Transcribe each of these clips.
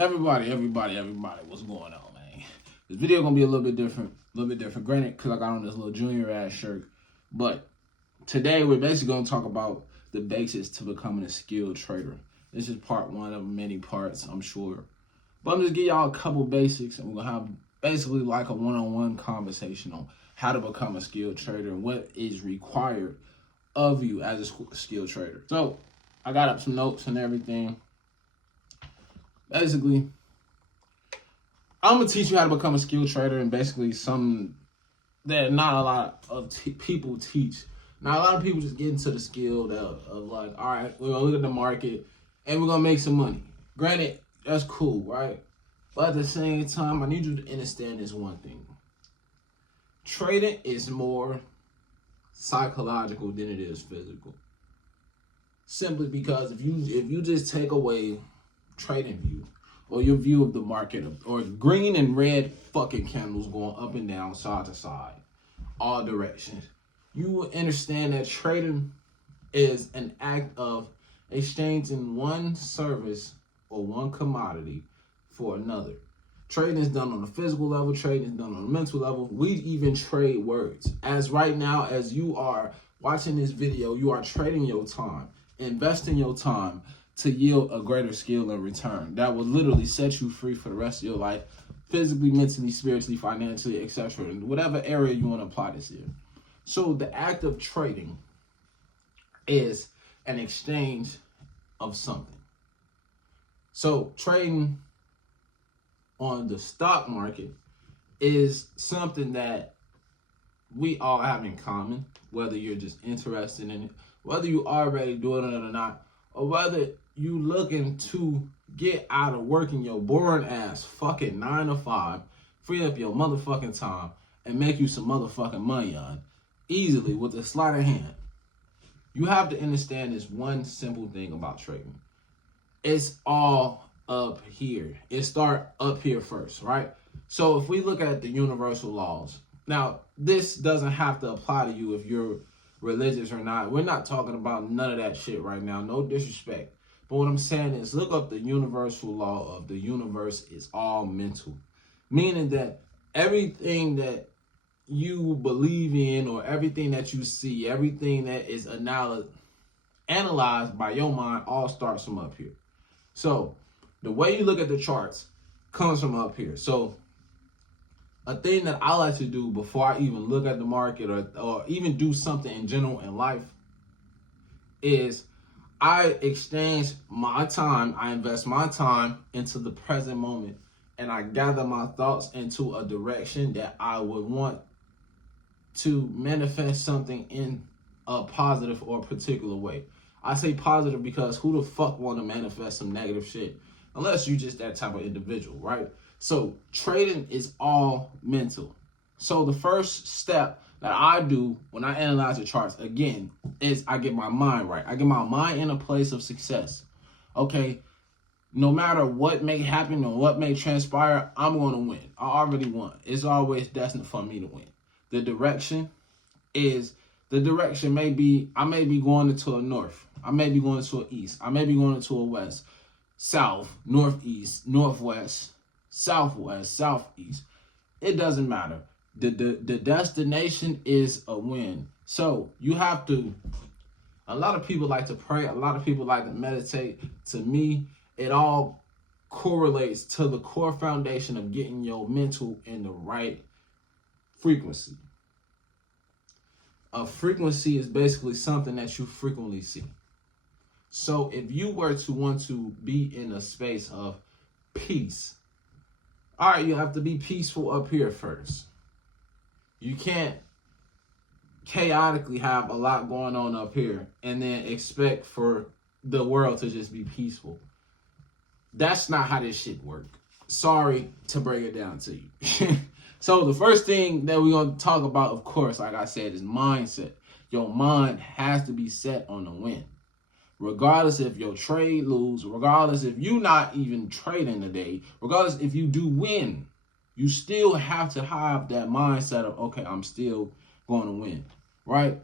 Everybody, what's going on, man? This video gonna be a little bit different. Granted, because I got on this little junior ass shirt. But today we're basically gonna talk about the basics to becoming a skilled trader. This is part one of many parts, I'm sure. But I'm just giving y'all a couple basics, and we're gonna have basically like a one-on-one conversation on how to become a skilled trader and what is required of you as a skilled trader. So I got up some notes and everything. Basically, I'm going to teach you how to become a skilled trader, and basically something that not a lot of people teach. Now, a lot of people just get into the skill of like, all right, we're going to look at the market and we're going to make some money. Granted, that's cool, right? But at the same time, I need you to understand this one thing. Trading is more psychological than it is physical. Simply because if you just take away trading view or your view of the market or green and red fucking candles going up and down, side to side, all directions, you will understand that trading is an act of exchanging one service or one commodity for another. Trading is done on a physical level, trading is done on a mental level. We even trade words. As right now, as you are watching this video, you are trading your time, investing your time to yield a greater skill and return that will literally set you free for the rest of your life, physically, mentally, spiritually, financially, etc. in whatever area you want to apply this in. So the act of trading is an exchange of something. So trading on the stock market is something that we all have in common, whether you're just interested in it, whether you already doing it or not, or whether you looking to get out of working your boring ass fucking 9 to 5, free up your motherfucking time, and make you some motherfucking money on easily with a sleight of hand. You have to understand this one simple thing about trading. It's all up here. It start up here first, right? So if we look at the universal laws, now this doesn't have to apply to you if you're religious or not. We're not talking about none of that shit right now. No disrespect. But what I'm saying is look up the universal law of the universe is all mental. Meaning that everything that you believe in or everything that you see, everything that is analyzed by your mind all starts from up here. So the way you look at the charts comes from up here. So a thing that I like to do before I even look at the market or even do something in general in life is I exchange my time, I invest my time into the present moment, and I gather my thoughts into a direction that I would want to manifest something in a positive or particular way. I say positive because who the fuck want to manifest some negative shit? Unless you just that type of individual, right? So trading is all mental. So the first step that I do when I analyze the charts, again, is I get my mind right. I get my mind in a place of success. Okay, no matter what may happen or what may transpire, I'm going to win. I already won. It's always destined for me to win. The direction may be, I may be going into a north. I may be going to an east. I may be going into a west, south, northeast, northwest, southwest, southeast. It doesn't matter. The destination is a win. So you have to, a lot of people like to pray. A lot of people like to meditate. To me, it all correlates to the core foundation of getting your mental in the right frequency. A frequency is basically something that you frequently see. So if you were to want to be in a space of peace, all right, you have to be peaceful up here first. You can't chaotically have a lot going on up here and then expect for the world to just be peaceful. That's not how this shit works. Sorry to break it down to you. So the first thing that we're going to talk about, of course, like I said, is mindset. Your mind has to be set on the win. Regardless if your trade lose, regardless if you're not even trading today, regardless if you do win, you still have to have that mindset of, okay, I'm still going to win, right?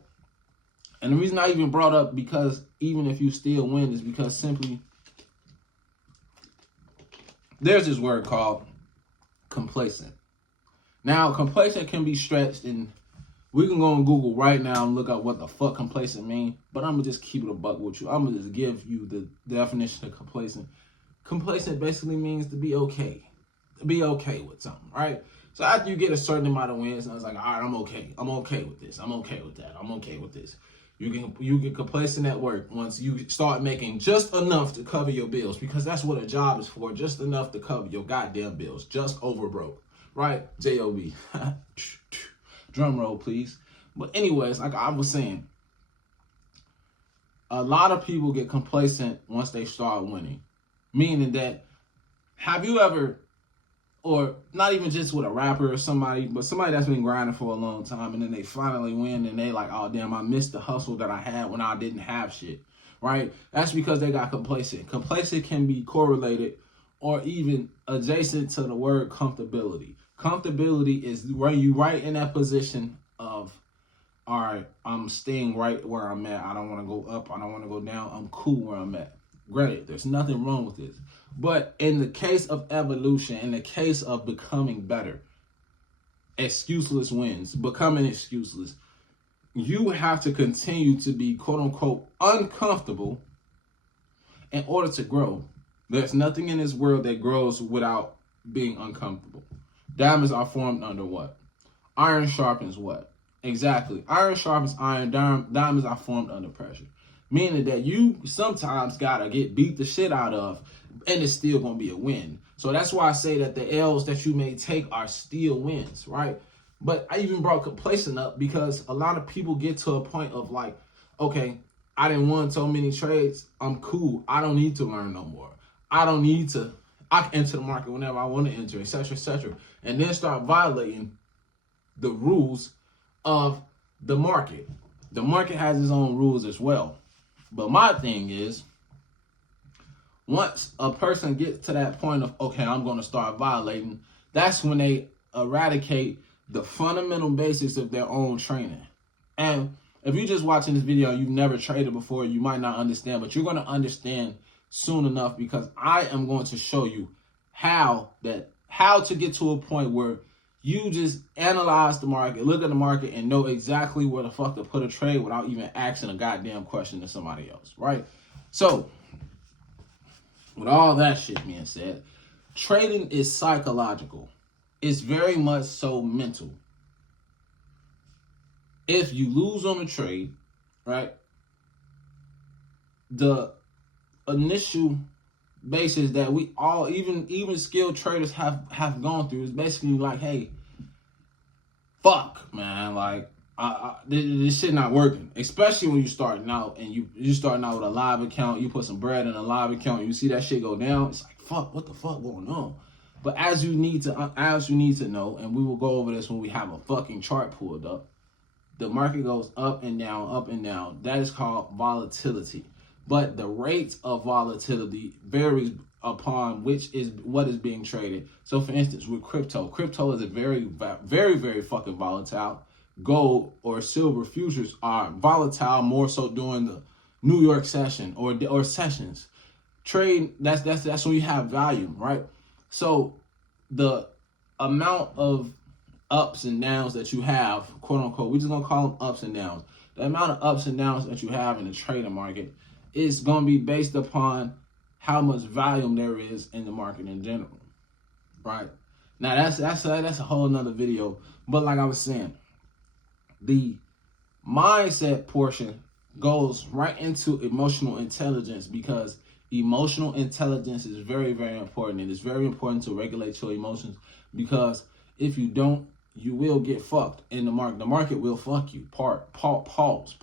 And the reason I even brought up because even if you still win is because simply there's this word called complacent. Now, complacent can be stretched, and we can go on Google right now and look up what the fuck complacent mean, but I'm gonna just keep it a buck with you. I'm gonna just give you the definition of complacent. Complacent basically means to be okay. To be okay with something, right? So after you get a certain amount of wins, and I was like, all right, I'm okay. I'm okay with this. I'm okay with that. I'm okay with this. You get complacent at work once you start making just enough to cover your bills, because that's what a job is for, just enough to cover your goddamn bills, just over broke, right? J-O-B. Drum roll, please. But anyways, like I was saying, a lot of people get complacent once they start winning, meaning that, have you ever, or not even just with a rapper or somebody, but somebody that's been grinding for a long time, and then they finally win, and they like, oh damn, I missed the hustle that I had when I didn't have shit, right? That's because they got complacent. Complacent can be correlated or even adjacent to the word comfortability. Comfortability is where you right in that position of, all right, I'm staying right where I'm at. I don't want to go up. I don't want to go down. I'm cool where I'm at. Great. There's nothing wrong with this. But in the case of evolution, in the case of becoming better, excuseless wins, becoming excuseless, you have to continue to be quote unquote uncomfortable in order to grow. There's nothing in this world that grows without being uncomfortable. Diamonds are formed under what? Iron sharpens what? Exactly. Iron sharpens iron. Diamonds are formed under pressure. Meaning that you sometimes gotta get beat the shit out of, and it's still gonna be a win. So that's why I say that the L's that you may take are still wins, right? But I even brought complacent up because a lot of people get to a point of like, okay, I didn't won so many trades. I'm cool. I don't need to learn no more. I don't need to. I can enter the market whenever I want to enter, etc., etc., and then start violating the rules of the market. The market has its own rules as well. But my thing is, once a person gets to that point of, okay, I'm going to start violating, that's when they eradicate the fundamental basics of their own training. And if you're just watching this video, you've never traded before, you might not understand, but you're going to understand soon enough, because I am going to show you how to get to a point where you just analyze the market, look at the market, and know exactly where the fuck to put a trade without even asking a goddamn question to somebody else, right? So, with all that shit being said, trading is psychological. It's very much so mental. If you lose on a trade, right, the initial basis that we all, even skilled traders have gone through is basically like, hey, fuck, man, like this shit not working. Especially when you're starting out and you starting out with a live account, you put some bread in a live account, and you see that shit go down. It's like, fuck, what the fuck going on? But as you need to know, and we will go over this when we have a fucking chart pulled up, the market goes up and down, up and down. That is called volatility. But the rate of volatility varies upon what is being traded. So for instance, with crypto is a very, very, very fucking volatile. Gold or silver futures are volatile more so during the New York session or sessions. Trade, that's when you have value, right? So the amount of ups and downs that you have, quote unquote, we're just gonna call them ups and downs. The amount of ups and downs that you have in the trading market is going to be based upon how much volume there is in the market in general, right? Now that's a whole nother video. But like I was saying, the mindset portion goes right into emotional intelligence, because emotional intelligence is very, very important. It is very important to regulate your emotions, because if you don't, you will get fucked in the market. The market will fuck you. Pause.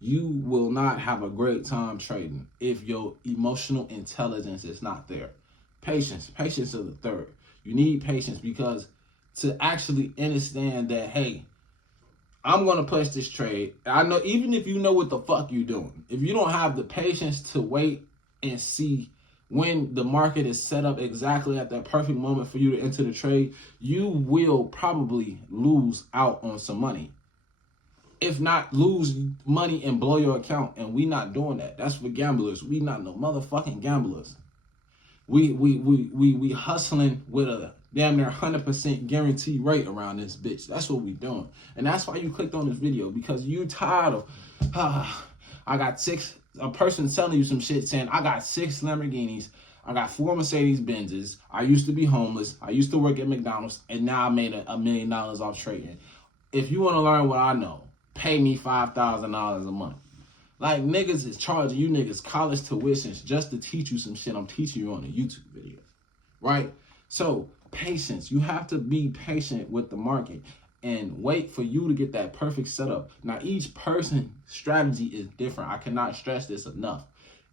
You will not have a great time trading if your emotional intelligence is not there. Patience is the third. You need patience, because to actually understand that, hey, I'm going to push this trade. I know, even if you know what the fuck you're doing, if you don't have the patience to wait and see when the market is set up exactly at that perfect moment for you to enter the trade, you will probably lose out on some money. If not, lose money and blow your account. And we not doing that. That's for gamblers. We not no motherfucking gamblers. We hustling with a damn near 100% guarantee rate around this bitch. That's what we doing. And that's why you clicked on this video, because you tired of, I got a person telling you some shit saying, I got 6 Lamborghinis, I got 4 Mercedes Benzes, I used to be homeless, I used to work at McDonald's, and now I made $1 million off trading. If you want to learn what I know, pay me $5,000 a month. Like, niggas is charging you niggas college tuitions just to teach you some shit I'm teaching you on a YouTube video, right? So, patience. You have to be patient with the market and wait for you to get that perfect setup. Now, each person's strategy is different. I cannot stress this enough.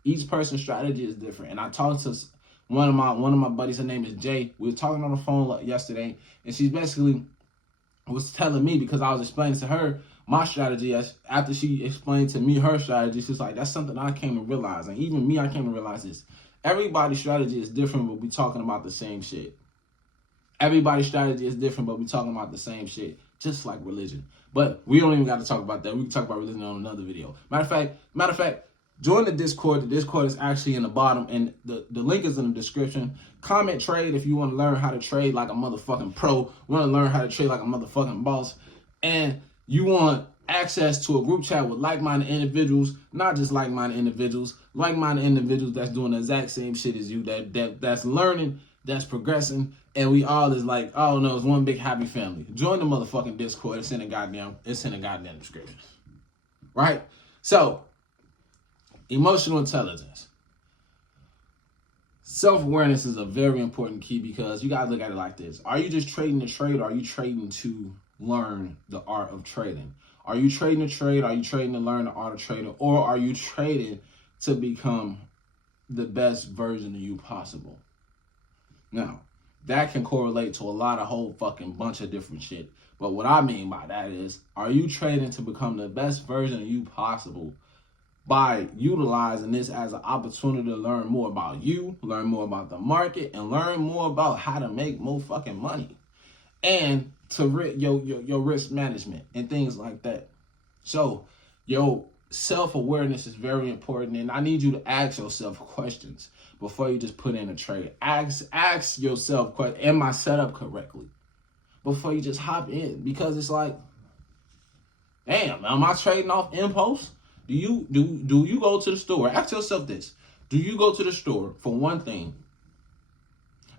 Each person's strategy is different. And I talked to one of my buddies, her name is Jay. We were talking on the phone yesterday, and she's basically was telling me, because I was explaining to her my strategy, after she explained to me her strategy, she's like, that's something I came to realize. And even me, I came to realize this. Everybody's strategy is different, but we talking about the same shit. Everybody's strategy is different, but we talking about the same shit, just like religion. But we don't even got to talk about that. We can talk about religion on another video. Matter of fact, join the Discord. The Discord is actually in the bottom, and the link is in the description. Comment trade if you want to learn how to trade like a motherfucking pro. Want to learn how to trade like a motherfucking boss. And you want access to a group chat with like-minded individuals, not just like-minded individuals that's doing the exact same shit as you, that's learning, that's progressing, and we all is like, oh no, it's one big happy family. Join the motherfucking Discord. It's in the goddamn description. Right? So, emotional intelligence. Self-awareness is a very important key, because you gotta look at it like this. Are you just trading to trade, or are you trading to learn the art of trading? Are you trading to trade? Are you trading to learn the art of trading? Or are you trading to become the best version of you possible? Now, that can correlate to a whole fucking bunch of different shit. But what I mean by that is, are you trading to become the best version of you possible by utilizing this as an opportunity to learn more about you, learn more about the market, and learn more about how to make more fucking money, and to your risk management and things like that? So your self-awareness is very important, and I need you to ask yourself questions before you just put in a trade. Ask yourself, am I set up correctly? Before you just hop in, because it's like, damn, am I trading off impulse? Do you go to the store? Ask yourself this. Do you go to the store for one thing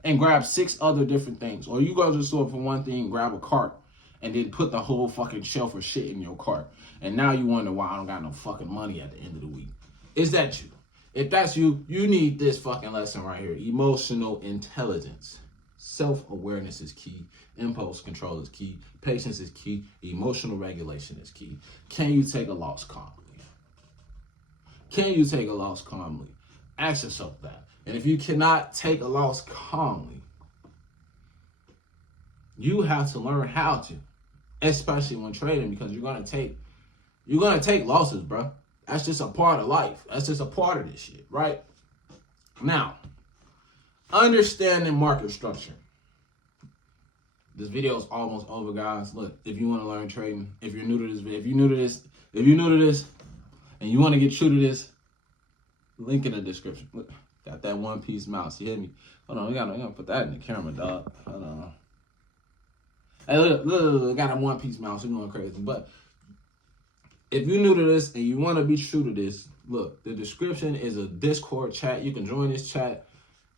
and grab 6 other different things? Or you go to the store for one thing, grab a cart, and then put the whole fucking shelf of shit in your cart. And now you wonder why I don't got no fucking money at the end of the week. Is that you? If that's you, you need this fucking lesson right here. Emotional intelligence. Self-awareness is key. Impulse control is key. Patience is key. Emotional regulation is key. Can you take a loss calmly? Can you take a loss calmly? Ask yourself that. And if you cannot take a loss calmly, you have to learn how to, especially when trading, because you're gonna take losses, bro. That's just a part of life. That's just a part of this shit, right? Now, understanding market structure. This video is almost over, guys. Look, if you want to learn trading, if you're new to this video, if you're new to this, and you want to get true to this, link in the description. Look, got that one-piece mouse. You hear me? Hold on, we gotta put that in the camera, dog. Hold on. Hey, look, got a one-piece mouse. We're going crazy. But if you're new to this and you want to be true to this, look, the description is a Discord chat. You can join this chat.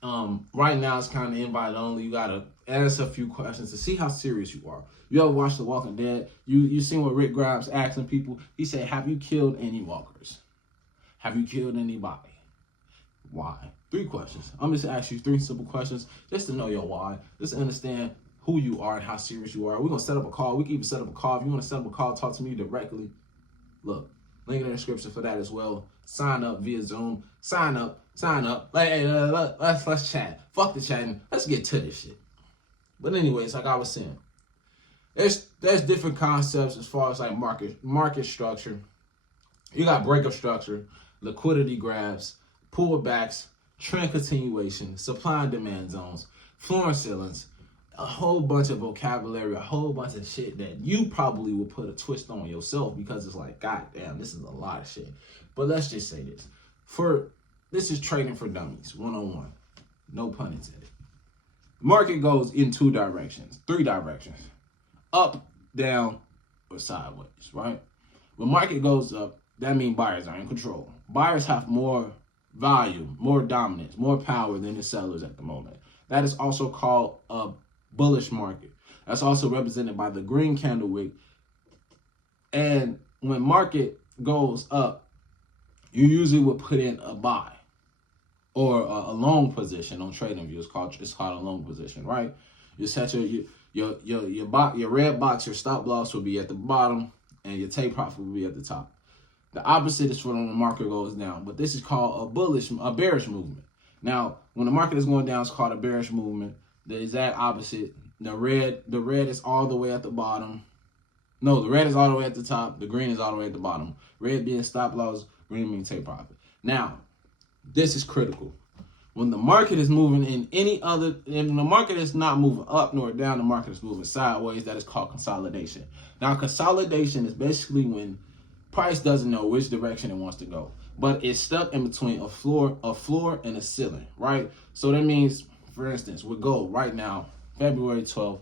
Right now, it's kind of invite only. You gotta ask a few questions to see how serious you are. You ever watched The Walking Dead? You seen what Rick Grimes asking people? He said, have you killed any walkers? Have you killed anybody? Why? 3 questions. I'm just gonna ask you 3 simple questions just to know your why. Just to understand who you are and how serious you are. We're gonna set up a call. We can even set up a call. If you want to set up a call, talk to me directly. Look, link in the description for that as well. Sign up via Zoom. Sign up. Hey, let's chat. Fuck the chatting. Let's get to this shit. But anyways, like I was saying, there's different concepts as far as like market structure. You got breakup structure, liquidity graphs, pullbacks, trend continuation, supply and demand zones, floor and ceilings, a whole bunch of vocabulary, a whole bunch of shit that you probably will put a twist on yourself, because it's like, God damn, this is a lot of shit. But let's just say this. This is Trading for Dummies 101. No pun intended. Market goes in 2 directions, 3 directions. Up, down, or sideways, right? When market goes up, that means buyers are in control. Buyers have more volume, more dominance, more power than the sellers at the moment. That is also called a bullish market. That's also represented by the green candle wick. And when market goes up, you usually would put in a buy or a long position on TradingView. It's called a long position, right? You set your red box, your stop loss will be at the bottom, and your take profit will be at the top. The opposite is when the market goes down, but this is called a bearish movement. Now, when the market is going down, it's called a bearish movement. The exact opposite. The red is all the way at the bottom. No, the red is all the way at the top. The green is all the way at the bottom. Red being stop loss, green being take profit. Now, this is critical. When the market is moving and the market is not moving up nor down, the market is moving sideways. That is called consolidation. Now, consolidation is basically when price doesn't know which direction it wants to go, but it's stuck in between a floor and a ceiling, right? So that means, for instance, with gold right now, February 12th,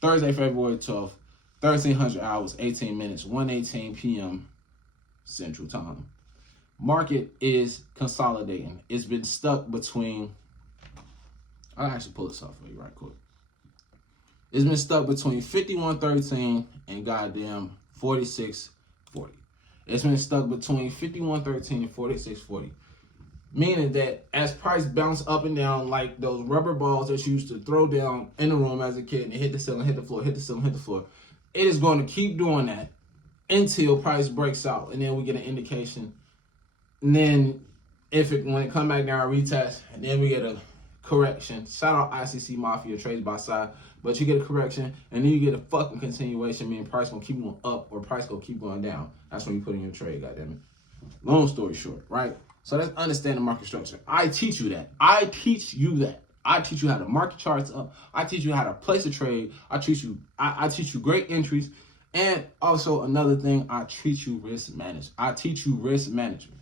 Thursday, February 12th, 1300 hours, 18 minutes, 1:18 p.m. Central Time. Market is consolidating. It's been stuck between, I'll actually pull this up for you right quick. It's been stuck between 51.13 and goddamn 46.40. It's been stuck between 51.13 and 46.40. Meaning that as price bounce up and down like those rubber balls that you used to throw down in the room as a kid and hit the ceiling, hit the floor, hit the ceiling, hit the floor, it is going to keep doing that until price breaks out, and then we get an indication. And then when it come back down, retest, and then we get a correction. Shout out ICC Mafia, trades by side. But you get a correction, and then you get a fucking continuation, meaning price gonna keep going up or price gonna keep going down. That's when you put in your trade, goddammit. Long story short, right? So let's understand the market structure. I teach you that. I teach you how to market charts up. I teach you how to place a trade. I teach you great entries. And also another thing, I teach you risk management.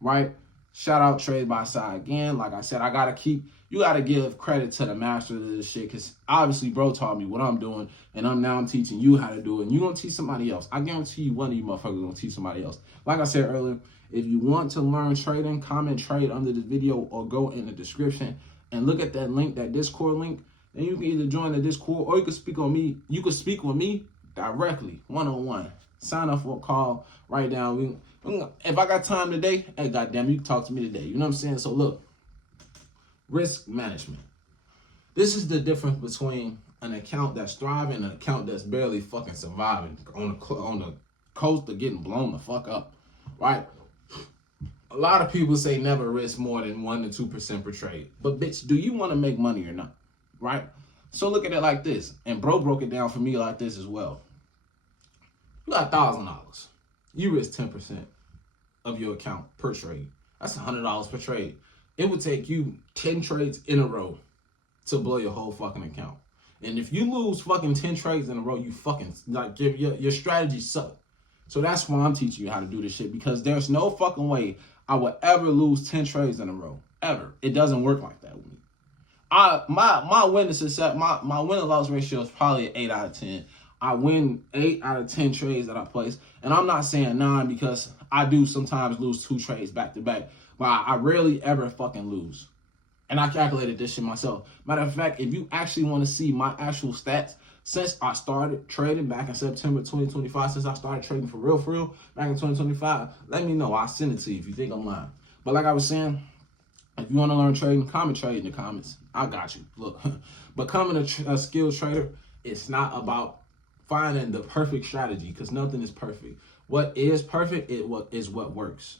Right? Shout out Trade by Side again. Like I said, you gotta give credit to the master of this shit, because obviously bro taught me what I'm doing, and I'm teaching you how to do it, and you're gonna teach somebody else. I guarantee you one of you motherfuckers gonna teach somebody else. Like I said earlier, if you want to learn trading, comment trade under this video or go in the description and look at that link, that Discord link, and you can either join the Discord or you can speak on me. You can speak with me directly, one-on-one. Sign up for a call right now. If I got time today, hey, goddamn, you can talk to me today. You know what I'm saying? So look, risk management. This is the difference between an account that's thriving and an account that's barely fucking surviving on the coast of getting blown the fuck up, right? A lot of people say never risk more than 1 to 2% per trade. But bitch, do you want to make money or not, right? So look at it like this, and bro broke it down for me like this as well. You got $1,000. You risk 10% of your account per trade. That's $100 per trade. It would take you 10 trades in a row to blow your whole fucking account. And if you lose fucking 10 trades in a row, you fucking, like, your strategy suck. So that's why I'm teaching you how to do this shit, because there's no fucking way I would ever lose 10 trades in a row. Ever. It doesn't work like that with me. My win to success, my win and loss ratio is probably an 8 out of 10. I win 8 out of 10 trades that I place. And I'm not saying 9, because I do sometimes lose 2 trades back to back. But I rarely ever fucking lose. And I calculated this shit myself. Matter of fact, if you actually want to see my actual stats, since I started trading back in September 2025, since I started trading for real back in 2025, let me know. I'll send it to you if you think I'm lying. But like I was saying, if you want to learn trading, comment trade in the comments. I got you. Look, becoming a skilled trader, it's not about finding the perfect strategy, because nothing is perfect. What is perfect is what works.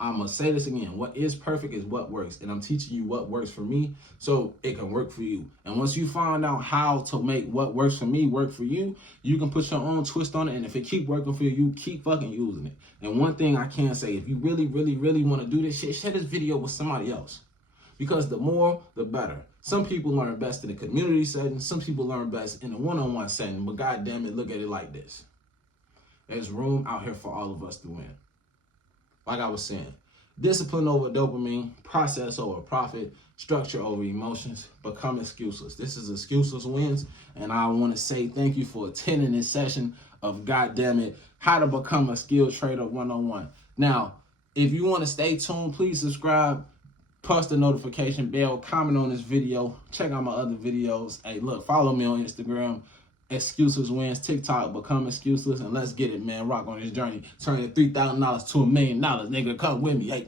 I'm going to say this again. What is perfect is what works. And I'm teaching you what works for me so it can work for you. And once you find out how to make what works for me work for you, you can put your own twist on it. And if it keep working for you, you keep fucking using it. And one thing I can say, if you really, really, really want to do this shit, share this video with somebody else. Because the more, the better. Some people learn best in a community setting. Some people learn best in a one-on-one setting. But goddamn it, look at it like this. There's room out here for all of us to win. Like I was saying, Discipline over dopamine, process over profit, structure over emotions, become excuseless. This is Excuseless Wins, and I want to say thank you for attending this session of goddamn it, how to become a skilled trader 101. Now, if you want to stay tuned, please subscribe, press the notification bell, comment on this video, check out my other videos. Hey, look, follow me on Instagram, Excuseless Wins, TikTok, Become Excuseless, and let's get it, man. Rock on this journey. Turn your $3,000 to $1 million, nigga. Come with me. Hey.